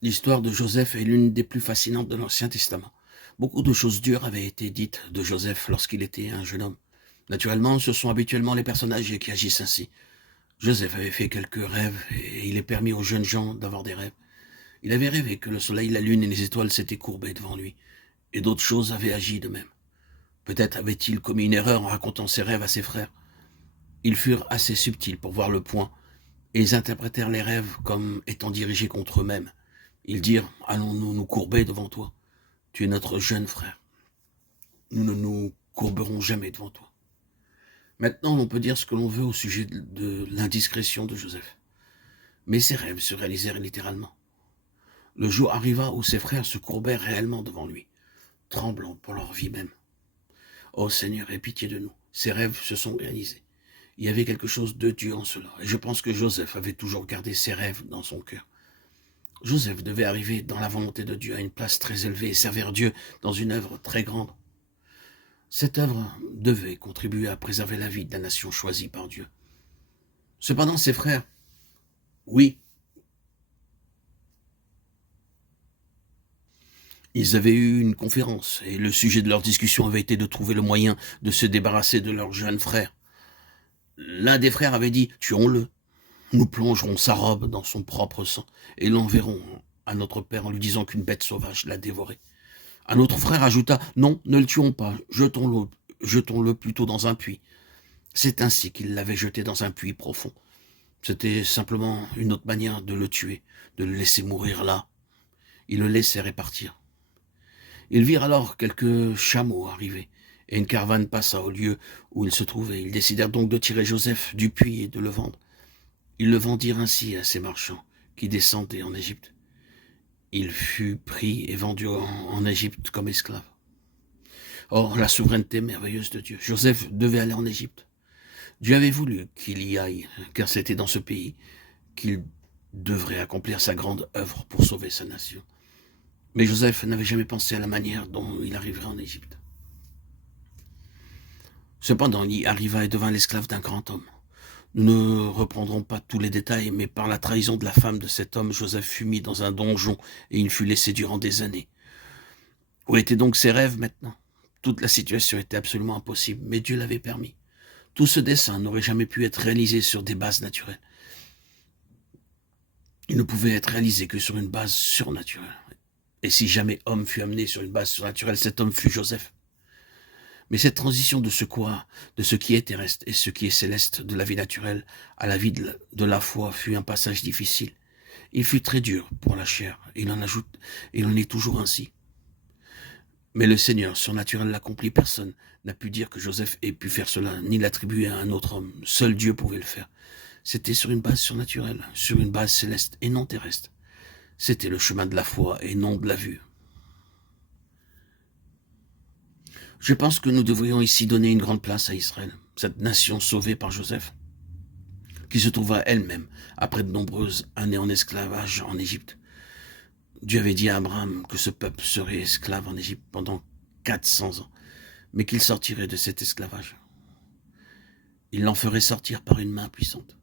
L'histoire de Joseph est l'une des plus fascinantes de l'Ancien Testament. Beaucoup de choses dures avaient été dites de Joseph lorsqu'il était un jeune homme. Naturellement, ce sont habituellement les personnes âgées qui agissent ainsi. Joseph avait fait quelques rêves et il est permis aux jeunes gens d'avoir des rêves. Il avait rêvé que le soleil, la lune et les étoiles s'étaient courbés devant lui, et d'autres choses avaient agi de même. Peut-être avait-il commis une erreur en racontant ses rêves à ses frères. Ils furent assez subtils pour voir le point, et ils interprétèrent les rêves comme étant dirigés contre eux-mêmes. Ils dirent: allons-nous nous courber devant toi? Tu es notre jeune frère. Nous ne nous courberons jamais devant toi. Maintenant, on peut dire ce que l'on veut au sujet de l'indiscrétion de Joseph. Mais ses rêves se réalisèrent littéralement. Le jour arriva où ses frères se courbèrent réellement devant lui, tremblants pour leur vie même. Oh Seigneur, aie pitié de nous. Ses rêves se sont réalisés. Il y avait quelque chose de Dieu en cela. Et je pense que Joseph avait toujours gardé ses rêves dans son cœur. Joseph devait arriver dans la volonté de Dieu à une place très élevée et servir Dieu dans une œuvre très grande. Cette œuvre devait contribuer à préserver la vie de la nation choisie par Dieu. Cependant, ses frères, oui, ils avaient eu une conférence et le sujet de leur discussion avait été de trouver le moyen de se débarrasser de leur jeune frère. L'un des frères avait dit: tuons-le. Nous plongerons sa robe dans son propre sang et l'enverrons à notre père en lui disant qu'une bête sauvage l'a dévoré. Un autre frère ajouta: non, ne le tuons pas, jetons-le plutôt dans un puits. C'est ainsi qu'il l'avait jeté dans un puits profond. C'était simplement une autre manière de le tuer, de le laisser mourir là. Ils le laissèrent partir. Ils virent alors quelques chameaux arriver, et une caravane passa au lieu où ils se trouvaient. Ils décidèrent donc de tirer Joseph du puits et de le vendre. Ils le vendirent ainsi à ces marchands qui descendaient en Égypte. Il fut pris et vendu en Égypte comme esclave. Or, la souveraineté merveilleuse de Dieu. Joseph devait aller en Égypte. Dieu avait voulu qu'il y aille, car c'était dans ce pays qu'il devrait accomplir sa grande œuvre pour sauver sa nation. Mais Joseph n'avait jamais pensé à la manière dont il arriverait en Égypte. Cependant, il y arriva et devint l'esclave d'un grand homme. Nous ne reprendrons pas tous les détails, mais par la trahison de la femme de cet homme, Joseph fut mis dans un donjon et il fut laissé durant des années. Où étaient donc ses rêves maintenant? Toute la situation était absolument impossible, mais Dieu l'avait permis. Tout ce dessein n'aurait jamais pu être réalisé sur des bases naturelles. Il ne pouvait être réalisé que sur une base surnaturelle. Et si jamais homme fut amené sur une base surnaturelle, cet homme fut Joseph. Mais cette transition de ce qui est terrestre et ce qui est céleste, de la vie naturelle à la vie de la foi, fut un passage difficile. Il fut très dur pour la chair, il en est toujours ainsi. Mais le Seigneur surnaturel l'accomplit. Personne n'a pu dire que Joseph ait pu faire cela, ni l'attribuer à un autre homme. Seul Dieu pouvait le faire. C'était sur une base surnaturelle, sur une base céleste et non terrestre. C'était le chemin de la foi et non de la vue. Je pense que nous devrions ici donner une grande place à Israël, cette nation sauvée par Joseph, qui se trouva elle-même après de nombreuses années en esclavage en Égypte. Dieu avait dit à Abraham que ce peuple serait esclave en Égypte pendant 400 ans, mais qu'il sortirait de cet esclavage. Il l'en ferait sortir par une main puissante.